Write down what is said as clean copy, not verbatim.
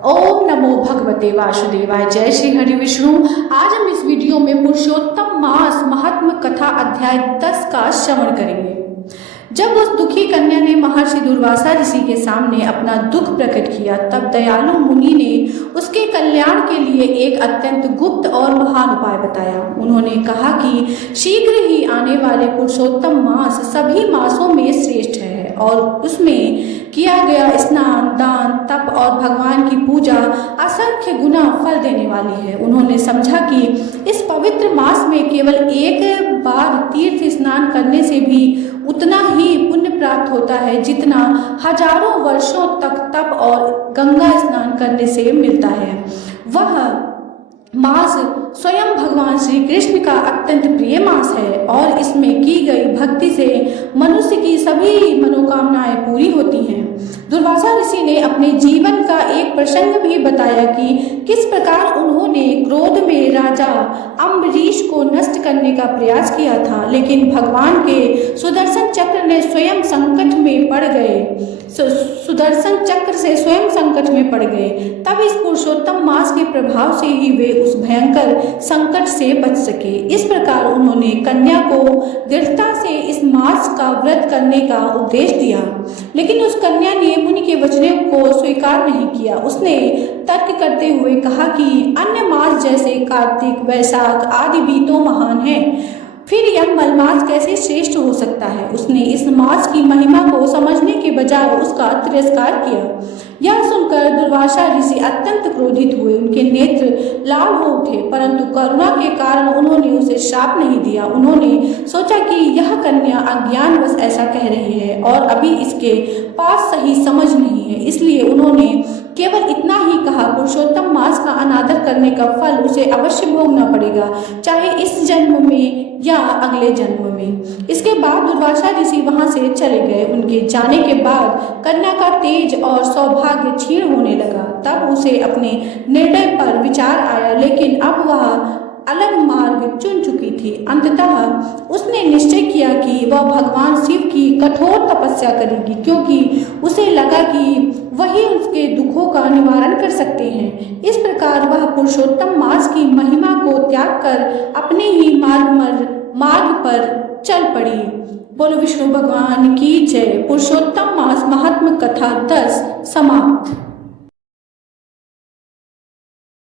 ओम नमो भगवते वासुदेवाय। जय श्री हरि विष्णु। आज हम इस वीडियो में पुरुषोत्तम मास महात्म कथा अध्याय 10 का श्रवण करेंगे। जब उस दुखी कन्या ने महर्षि दुर्वासा ऋषि के सामने अपना दुख प्रकट किया, तब दयालु मुनि ने उसके कल्याण के लिए एक अत्यंत गुप्त और महान उपाय बताया। उन्होंने कहा कि शीघ्र ही आने वाले पुरुषोत्तम मास सभी मासों में श्रेष्ठ है और उसमें किया गया स्नान, दान, तप और भगवान की पूजा असंख्य गुना फल देने वाली है। उन्होंने समझा कि इस पवित्र मास में केवल एक बार तीर्थ स्नान करने से भी उतना ही पुण्य प्राप्त होता है जितना हजारों वर्षों तक तप और गंगा स्नान करने से मिलता है। वह मास स्वयं भगवान श्री कृष्ण का अत्यंत प्रिय मास है और इसमें की गई भक्ति से मनुष्य की सभी मनोकामनाएं पूरी होती हैं। दुर्वासा ऋषि ने अपने जीवन का एक प्रसंग भी बताया कि किस प्रकार उन्होंने क्रोध में राजा अम्बरीश को नष्ट करने का प्रयास किया था, लेकिन भगवान के सुदर्शन चक्र ने स्वयं संकट में पड़ गए सुदर्शन चक्र से स्वयं संकट में पड़ गए। तब इस पुरुषोत्तम मास के प्रभाव से ही वे उस भयंकर संकट से बच सके। इस प्रकार उन्होंने कन्या को दृढ़ता से इस मास का व्रत करने का उपदेश दिया, लेकिन उस कन्या ने मुनि के वचनों को स्वीकार नहीं किया। उसने तर्क करते हुए कहा कि अन्य मास जैसे कार्तिक, वैशाख आदि भी तो महान हैं, फिर यह मलमास कैसे श्रेष्ठ हो सकता है। उसने इस मास की महिमा को समझने के बजाय उसका तिरस्कार किया। यह सुनकर दुर्वासा ऋषि अत्यंत क्रोधित हुए। उनके नेत्र लाल हो उठे, परंतु करुणा के कारण उन्होंने उसे श्राप नहीं दिया। उन्होंने सोचा कि यह कन्या अज्ञानवश ऐसा कह रही है और अभी इसके पास सही समझ नहीं है, इसलिए उन्होंने केवल इतना ही कहा, पुरुषोत्तम मास का अनादर करने का फल उसे अवश्य भोगना पड़ेगा, चाहे इस जन्म में या अगले जन्म में। इसके बाद दुर्वासा ऋषि वहां से चले गए। उनके जाने के बाद कन्या का तेज और सौभाग्य क्षीण होने लगा। तब उसे अपने निर्णय पर विचार आया, लेकिन अब वह अलग मार्ग चुन चुकी थी। अंततः उसने निश्चय किया कि वह भगवान शिव की कठोर तपस्या करेगी, क्योंकि उसे लगा कि वही उसके दुखों का निवारण कर सकते हैं। इस प्रकार वह पुरुषोत्तम मास की महिमा को त्याग कर अपने ही मार्ग पर चल पड़ी। बोलो विष्णु भगवान की जय। पुरुषोत्तम मास महात्म कथा 10 समाप्त।